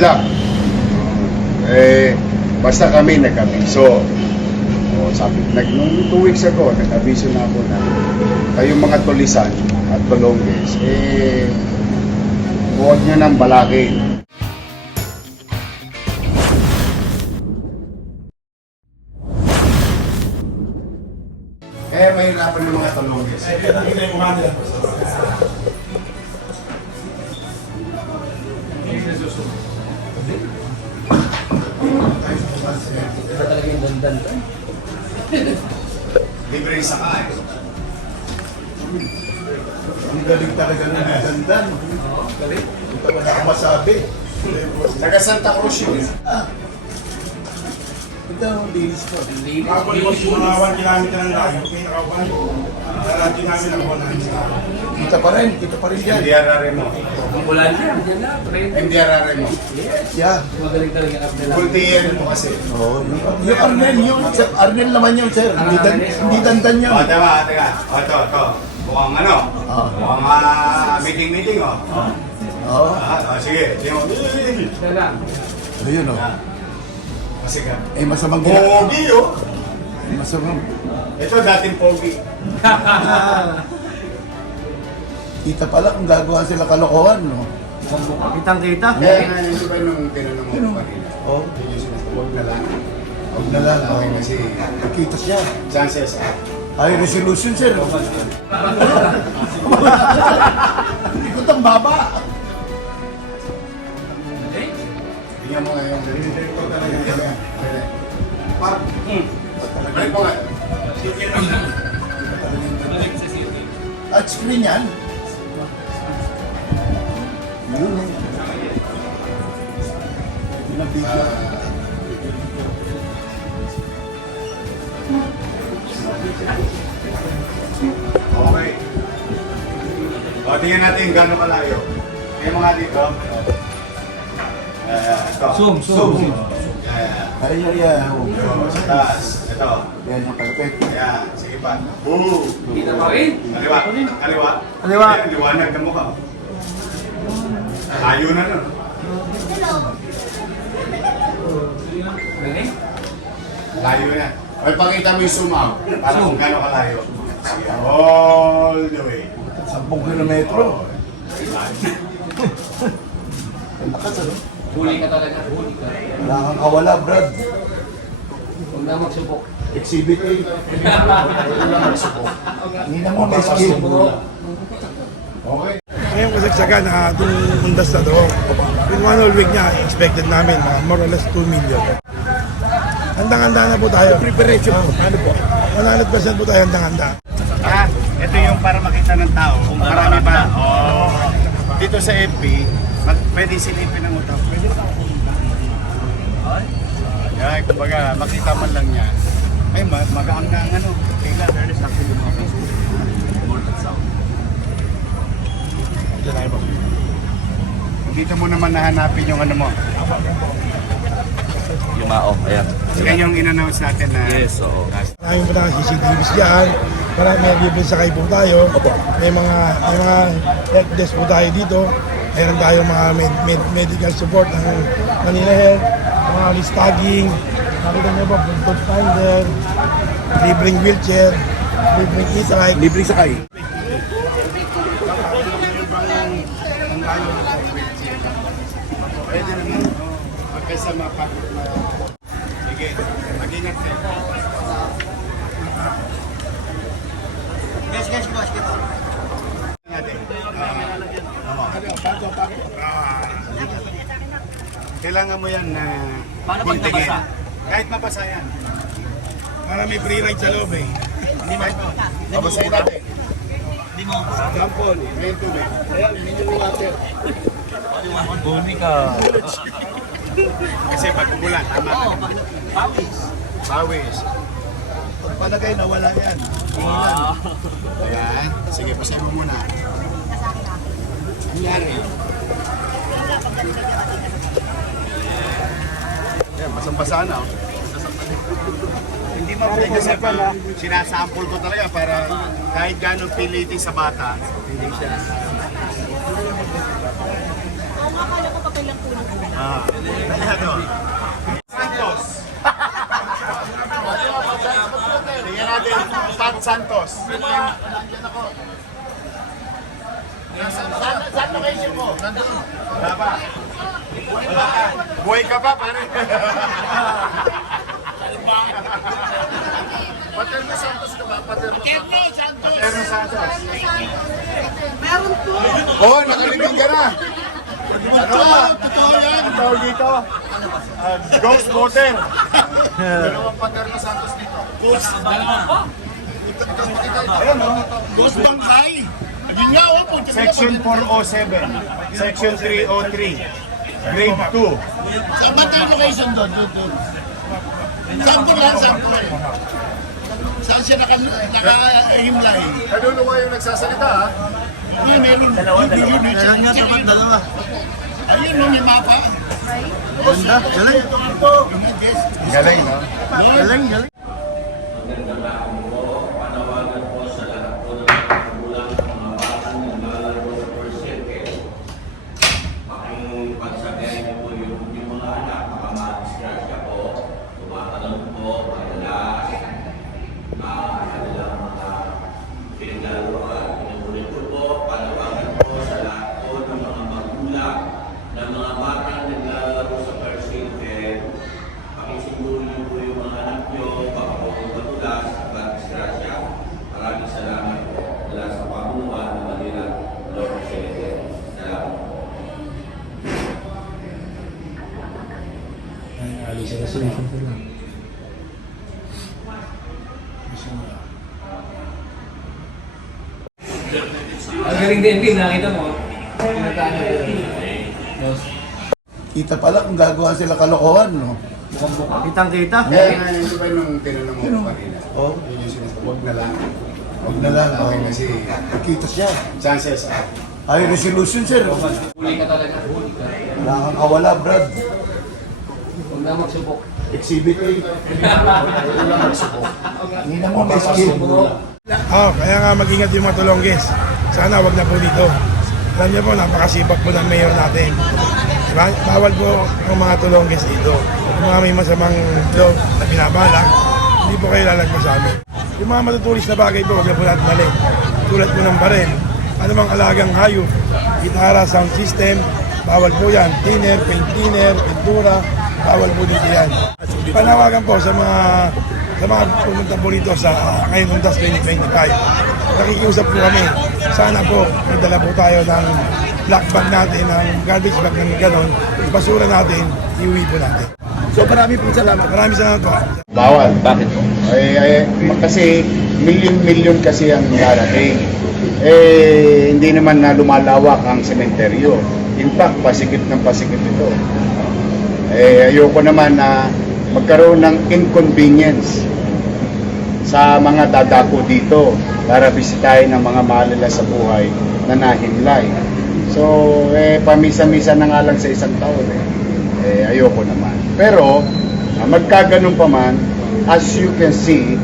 luck. Eh, basta kami nag-abiso. O, sabi, nag, nung two weeks ago, nag-abiso na ako na kayong mga tulisan at tulongges, eh, huwag nyo nang balakin. Eh, mahirapan ng mga tulongges. Iba Libre sa kain. Ang galing talaga ng dandan. Galing. Ito wala akong masabi. Taga Santa Cruz yun. Ito ang linis ko. Linis, Ako yung mga 1 kilometer ng layo, pinaka-1. Darating namin ang 100 Kita pa rin. Kita pa rin yan. MDRR mo. Ang bulan yan, dyan na, pre. MDRR mo. Yeah. Magaling talaga yung apel. Voltaire mo kasi. Oo. yung, yung Arnel yun. Sir, Arnel naman yun, sir. Hindi, dan, hindi dandan yan. O, tama, teka. O, ito, ito. Mukhang ano? Ah. Mukhang ah, meeting-meeting, o. Oo. Ah, sige. Sige mo. Lang. Ayun o. Ah. Kasi ka. Eh, masamang gina. Pogi, o. Masamang. Ito, dating pogi. Kita pala kung gagawa sila kalokohan, no? Kitang kita. Kaya nga, hindi ba nung tinanong mo kanina? Oo. Yun yung sinasabi, Huwag na lang. Huwag na lang. Okay, oo. kasi Nakita siya. chances ah. High resolution, sir. Ikot ang baba. Tingnan mo nga yung Par. Balik mo nga. At screen yan. Yun eh. Video. Okay. O, tingnan natin gano'ng kalayo. Mo nga dito. Uh, ito. Zoom, zoom. Yeah, Ay, ay, ay. sa taas. Ito. Yan ang kalapit. Yeah. Sige pa. Boo! Kita pa rin. Kaliwa. Kaliwa. Ayan, Liwanag ka mukha. Layo na nun. Galing. Layo na. Ay, pakita mo yung out. Para kung gano'ng kalayo. All the way. 10 kilometro. Ano? Huli ka talaga. Huli ka. Wala kang kawala, Brad. Huwag na magsubok. Exhibit A. Hindi na mo may skill. Okay. Ngayong kasagsagan na itong undas na to, yung one whole week niya, expected namin, mga more or less 2 million. Handang-handa na po tayo. Preparation po. Ano po? 100% po tayo handang-handa. Ah, ito yung para makita ng tao kung marami ba. Oh. Dito sa FB, mag- pwede silipin ang sa Yan, kumbaga, makita man lang niya. Ay, ma magaang na ang ano. Kailan, fairness, actually, mga Facebook. Golden sound. Diyan tayo po. Dito mo naman nahanapin yung ano mo. Yumao, ayan. Yan yung in-announce natin na Yes, oo. Maraming po na CCTVs dyan. Marami may libre sakay po tayo. May mga, may mga help desk po tayo dito. Meron tayong mga med- med- medical support ng Manila Health, mga list tagging, nakita niyo po, food finder, libreng wheelchair, libreng e-trike. Libre sakay. Pwede naman. Kaysa mapagod na. Sige, mag-ingat kayo. Yes, yes, boss. Kita. Natin. Ah, Kailangan mo yan na Paano pag guntingin. nabasa? Kahit mabasa yan. Para may free ride sa loob eh. Babasahin natin. Hindi mo. Sampol. Ngayon tubig. Ayan, mineral water. Bumi ka. Kasi pag umulan, tama. Oo, pag pawis. Pawis. Palagay na wala yan. Ayan. Sige, basahin mo muna. Nangyari. Ayan, basang-basa na. oh. Hindi mo pwede kasi pala sinasample ko talaga para kahit gano'ng piliti sa bata, hindi siya. Oo nga, akala ko papel lang tulong. Santos. Tingnan natin, Pat Santos. Saan, saan location mo? Wala pa. Wala. Buhay ka pa, pare. Paterno Santos ka ba? Paterno Santos. Paterno Santos. Meron po. Oo, oh, nakalibing ka na. Ano ba? Totoo yan. Ang tawag dito. Ah, ghost voter. Dalawang Paterno Santos dito. Ghost. Ayun, oh. Boss Bangkay. Nga, oh. Section 407. Section 303. Grade 2. Saan ba tayo location doon? Doon, doon. Saan po lang? Saan po? Saan siya naka, naka-himlay? Kaluluwa yung nagsasalita, ha? Yun, meron. Dalawa, dalawa. Meron nga, sapat dalawa. Ayun, no, may mapa. Ganda, galing. Galing, no? Galing, galing. Ang galing din din, nakita mo. Pinataan na Dos. Kita pala kung gagawa sila kalokohan, no? Kitang kita. Eh, hindi ba nung tinanong mo kanina? Oh, Yun yung sinasabi, Huwag na lang. huwag na lang. Okay, Oh. kasi Kita siya. chances are. Ay, resolution, sir. Huli ka talaga. Huli ka. Wala kang kawala, Brad. Huwag na magsubok. Exhibit A. Hindi na mo may skill. Oh, kaya nga mag-ingat yung mga tulongges. Sana wag na po dito. Alam niyo po, napakasipag po ng mayor natin. Diba? Bawal po ang mga tulongges dito. Yung mga may masamang loob na binabalak, hindi po kayo lalagpas sa amin. Yung mga matutulis na bagay po, wag na po natin dalhin. Tulad po ng baril, ano bang alagang hayop, gitara, sound system, bawal po yan. Thinner, paint thinner, pintura, bawal po dito yan. Panawagan po sa mga sa mga pumunta po rito sa uh, ngayon Undas 2025. Nakikiusap po kami. Sana po magdala po tayo ng black bag natin, ng garbage bag ng ganon. Basura natin, iuwi po natin. So marami pong salamat. Maraming salamat po. Bawal. Bakit po? Ay, ay, kasi milyon-milyon kasi ang darating. Eh, hindi naman na lumalawak ang sementeryo. In fact, pasikip ng pasikip ito. Eh, ayoko naman na magkaroon ng inconvenience sa mga dadako dito para bisitahin ng mga maalala sa buhay na nahinlay. So, eh, pamisa-misa na nga lang sa isang taon eh. Eh, ayoko naman. Pero, ah, magkaganon pa man, as you can see,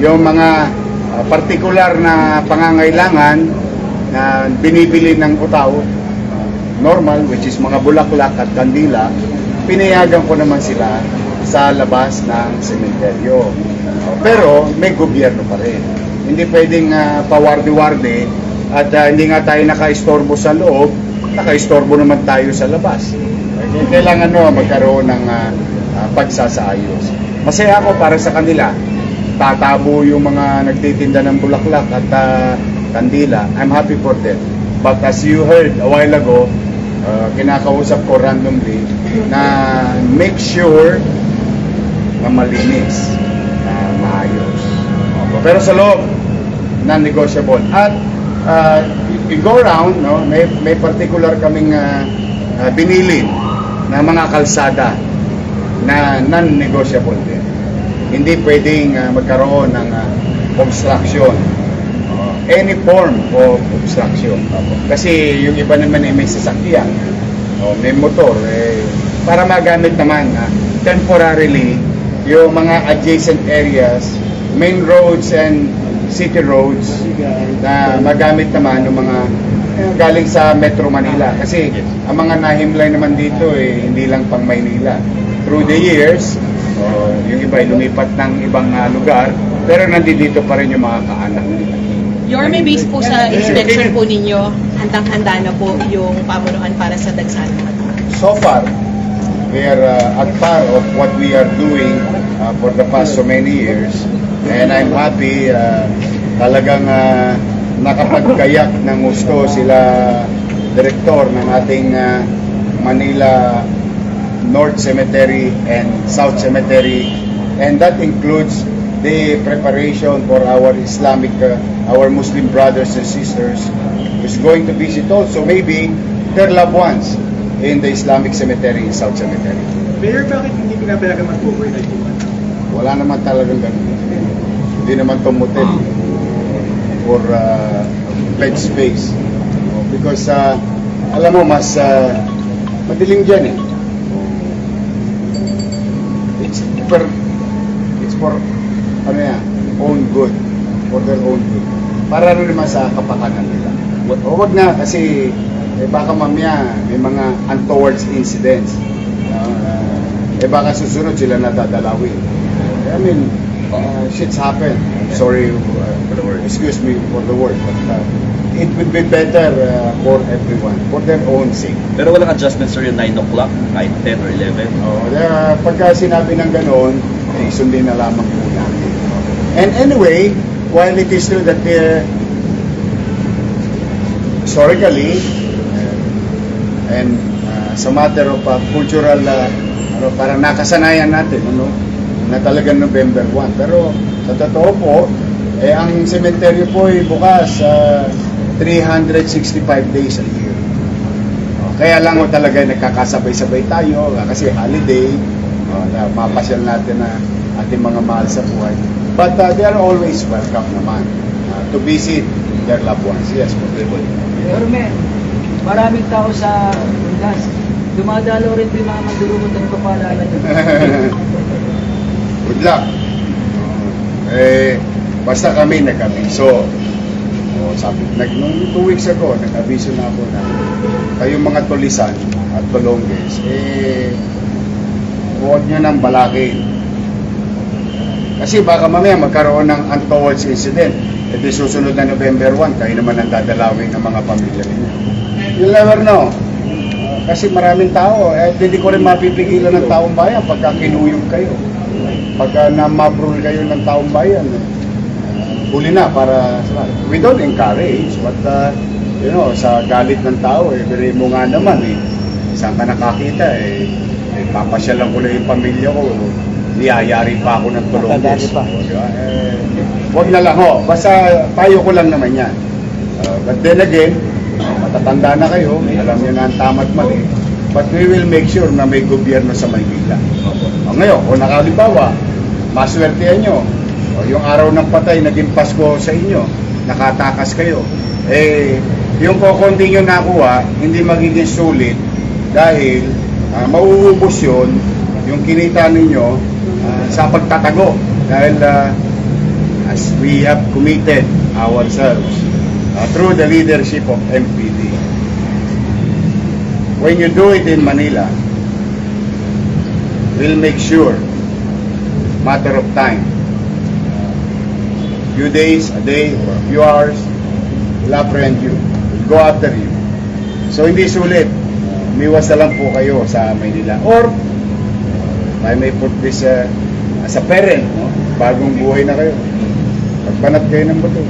yung mga ah, particular na pangangailangan na binibili ng utaw, ah, normal, which is mga bulaklak at kandila, pinayagan ko naman sila sa labas ng sementeryo. Pero may gobyerno pa rin. Hindi pwedeng ah, pawardi-wardi at ah, hindi nga tayo naka-istorbo sa loob, naka-istorbo naman tayo sa labas. Kailangan no, magkaroon ng ah, ah, pagsasaayos. Masaya ako para sa kanila. Tatabo yung mga nagtitinda ng bulaklak at ah, kandila. I'm happy for them. But as you heard a while ago, ah, kinakausap ko randomly na make sure na malinis, na maayos. Opo. Pero sa loob, non-negotiable. At uh, you go around, no, may, may particular kaming uh, uh, binili na mga kalsada na non-negotiable din. Hindi pwedeng uh, magkaroon ng uh, obstruction. Uh, any form of obstruction. Kasi yung iba naman ay may sasakyan, o may motor, eh, para magamit naman uh, temporarily yung mga adjacent areas, main roads and city roads na magamit naman ng mga eh, galing sa Metro Manila. Kasi ang mga nahimlay naman dito eh, hindi lang pang Maynila. Through the years, oh, yung iba ay lumipat ng ibang ah, lugar, pero nandito pa rin yung mga kaanak nila. Yorme, based po sa inspection po ninyo, handang-handa na po yung pamunuan para sa dagsanang So far, we are uh, at par of what we are doing uh, for the past so many years. And I'm happy uh, talagang uh, nakapagkayak ng gusto sila direktor ng ating uh, Manila North Cemetery and South Cemetery. And that includes the preparation for our Islamic uh, our Muslim brothers and sisters who's going to visit also maybe their loved ones in the Islamic Cemetery in South Cemetery. Mayor, bakit hindi pinapayagan mag-overnight po? Wala naman talagang ganun. Hindi naman motel for uh, bed space. Because uh, alam mo, mas uh, madilim dyan eh. It's for, it's for, ano yan, own good. For their own good. Para rin naman sa kapakanan nila. O wag na kasi eh, baka mamaya may mga untowards incidents. Uh, eh baka susunod sila nadadalawin. I mean, uh, shit's happen. Sorry uh, for the word. Excuse me for the word. But uh, it would be better uh, for everyone, for their own sake. Pero walang adjustment sir yung 9 o'clock, kahit 10 or 11. Oh, uh, pagka sinabi ng ganon, eh, sundin na lamang po natin. And anyway, while it is true that uh, historically uh, and uh, sa matter of uh, cultural uh, ano, parang nakasanayan natin ano, na talagang November 1. Pero sa totoo po, eh, ang sementeryo po ay bukas uh, 365 days a year. Oh, Kaya lang ho talaga nagkakasabay-sabay tayo ah, kasi holiday, na mapasyal natin na ating mga mahal sa buhay. But uh, they are always welcome naman uh, to visit their loved ones. Yes, po. Yorme, maraming tao sa Undas. Dumadalaw rin din mga mandurumot at papalala nyo. Good luck. Eh, basta kami nag-abiso. O, sabi, nag, nung two weeks ago, nag-abiso na ako na kayong mga tulisan at tulongges, eh, huwag nyo nang balakin. Kasi baka mamaya magkaroon ng untowards incident. E di susunod na November 1, kayo naman ang dadalawin ng mga pamilya ninyo. You'll never know. Uh, kasi maraming tao, eh, hindi ko rin mapipigilan ng taong bayan pagka kinuyog kayo. Pagka namabrul kayo ng taong bayan, eh, huli na para we don't encourage but uh, you know sa galit ng tao eh pero mo nga naman eh saan ka nakakita eh, eh papasyalan ko na yung pamilya ko niyayari pa ako ng tulong. Matadali pa. eh, wag na lang ho. Basta payo ko lang naman yan. Uh, but then again matatanda na kayo. Alam niyo na ang tama at mali. But we will make sure na may gobyerno sa Maynila. O ngayon kung nakalibawa maswertehan nyo. O yung araw ng patay naging Pasko sa inyo nakatakas kayo. Eh yung kokonti nyo nakuha hindi magiging sulit dahil ah, mauubos yun yung kinita ninyo sa pagtatago dahil ah, as we have committed ourselves uh, through the leadership of MPD when you do it in Manila we'll make sure matter of time. Few days, a day, or a few hours, will apprehend you. Will go after you. So hindi sulit. Umiwas na lang po kayo sa Maynila. Or, I may put this uh, as a parent, no? bagong buhay na kayo. Pagbanat kayo ng bato.